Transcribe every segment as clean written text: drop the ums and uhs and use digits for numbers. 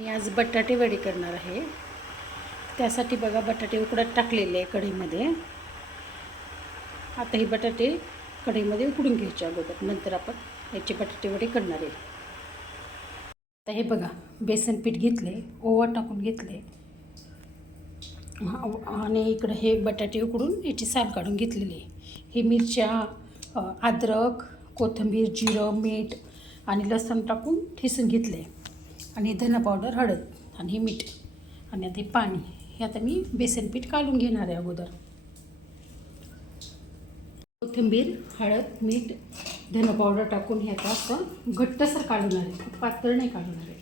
मी आज बटाटे वडे करणार आहे. त्यासाठी बघा बटाटे उकडत टाकलेले आहे कढईमध्ये. आता हे बटाटे कढईमध्ये उकडून घ्यायचे अगोदर, नंतर आपण याचे बटाटे वडे करणार आहे. आता हे बघा बेसन पीठ घेतले, ओवा टाकून घेतले आणि इकडं हे बटाटे उकडून याची साल काढून घेतलेली आहे. हे मिरच्या, अद्रक, कोथिंबीर, जिरं, मीठ आणि लसूण टाकून ठेचून घेतले आणि धना पावडर, हळद आणि हे मीठ आणि आता हे पाणी. हे आता मी बेसन पीठ काढून घेणार आहे अगोदर. कोथिंबीर, हळद, मीठ, धना पावडर टाकून हे आता असं घट्टसर काढणार आहे. खूप पातळ नाही काढणार आहे.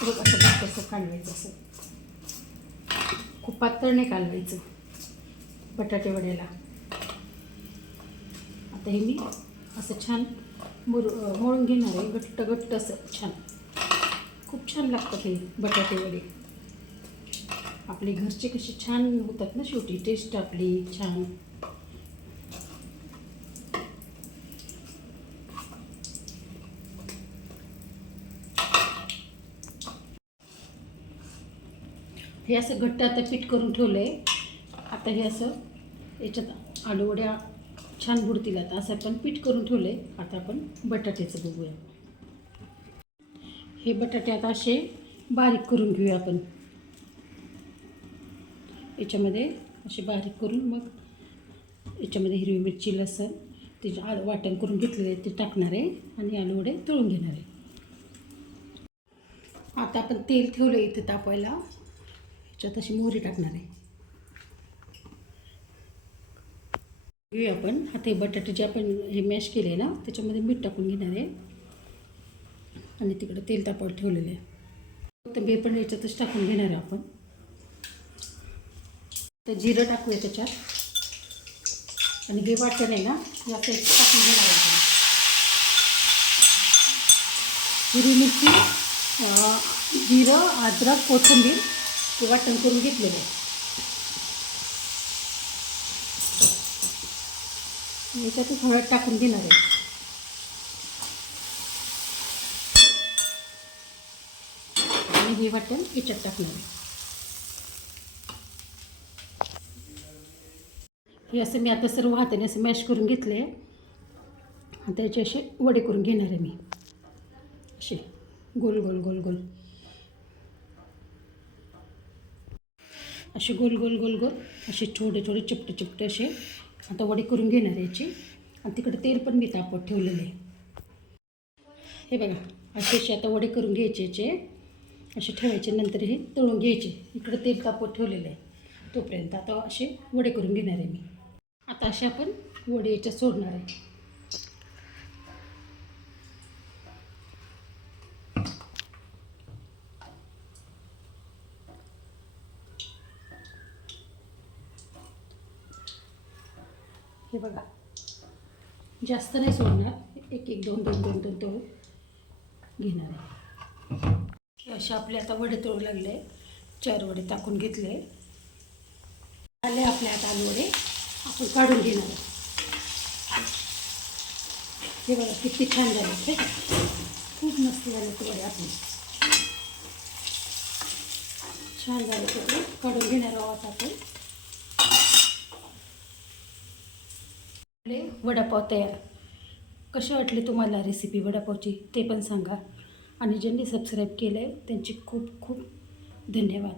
बघ असं घट्टसर काढवायचं, असं खूप पातळ नाही काढवायचं बटाटे वड्याला. आता हे मी असं छान मळून घेणार आहे, घट्ट असं छान. खूप छान लागतात हे बटाटे वडे. आपले घरचे कसे छान होतात ना, शेवटी टेस्ट आपली छान. हे असं घट्ट आता पीठ करून ठेवलं आहे. आता हे असं याच्यात आलू वड्या छान बुडतील. आता असं आपण पीठ करून ठेवलं आहे. आता आपण बटाट्याचं बघूया. हे बटाटे आता असे बारीक करून घेऊया आपण. याच्यामध्ये असे बारीक करून मग याच्यामध्ये हिरवी मिरची, लसूण ते वाटण करून घेतलेले ते टाकणार आहे आणि आलू वडे तळून घेणार आहे. आता आपण तेल ठेवलं इथे तापायला. याच्यात अशी मोहरी टाकणार आहे. घेऊया आपण. आता हे बटाटे जे आपण हे मॅश केले ना, त्याच्यामध्ये मीठ टाकून घेणार आहे आणि तिकडे तेल तापवत ठेवलेलं आहे. कोथिंबीर पण याच्यातच टाकून घेणार आहे आपण. तर जिरं टाकूया त्याच्यात आणि हे वाटण आहे ना, हे असं टाकून घेणार आहे आपण. हिरवी मिरची, जिरं, अद्रक, कोथिंबीर हे वाटण करून घेतलेलं आहे. याच्यातच हळद टाकून घेणार आहे आणि हे वाटण याच्यात टाकणार आहे. हे असं मी आता सर्व हाताने असं मॅश करून घेतले. आता याचे असे वडे करून घेणार आहे मी, असे गोल गोल गोल गोल, असे गोल गोल गोल गोल, असे छोटे छोटे चिपटे चिपटे असे आता वडे करून घेणार आहे याचे. आणि तिकडे तेल पण मी तापवत ठेवलेलं आहे. हे बघा असे आता वडे करून घ्यायचे, याचे असे ठेवायचे, नंतर हे तळून घ्यायचे. इकडे तेल तापवत ठेवलेलं आहे तोपर्यंत. आता असे वडे करून घेणार आहे मी. आता असे आपण वडे याच्यात सोडणार आहे. हे बघा जास्त नाही सोडणार, एक एक दोन दोन दोन दोन तळून घेणार आहे. असे आपले आता वडे तळू लागले. 4 वडे टाकून घेतले. आले आपले आता आलू वडे आपण काढून घेणार आहे. हे बघा किती छान झाले ते, खूप मस्त झाले ते वडे आपले. छान झाले ते काढून घेणार आहोत आपण. वडापाव तयार. कशी वाटली तुम्हाला रेसिपी वडापावची ते पण सांगा. आणि ज्यांनी सबस्क्राईब केलं आहे त्यांचे खूप खूप धन्यवाद.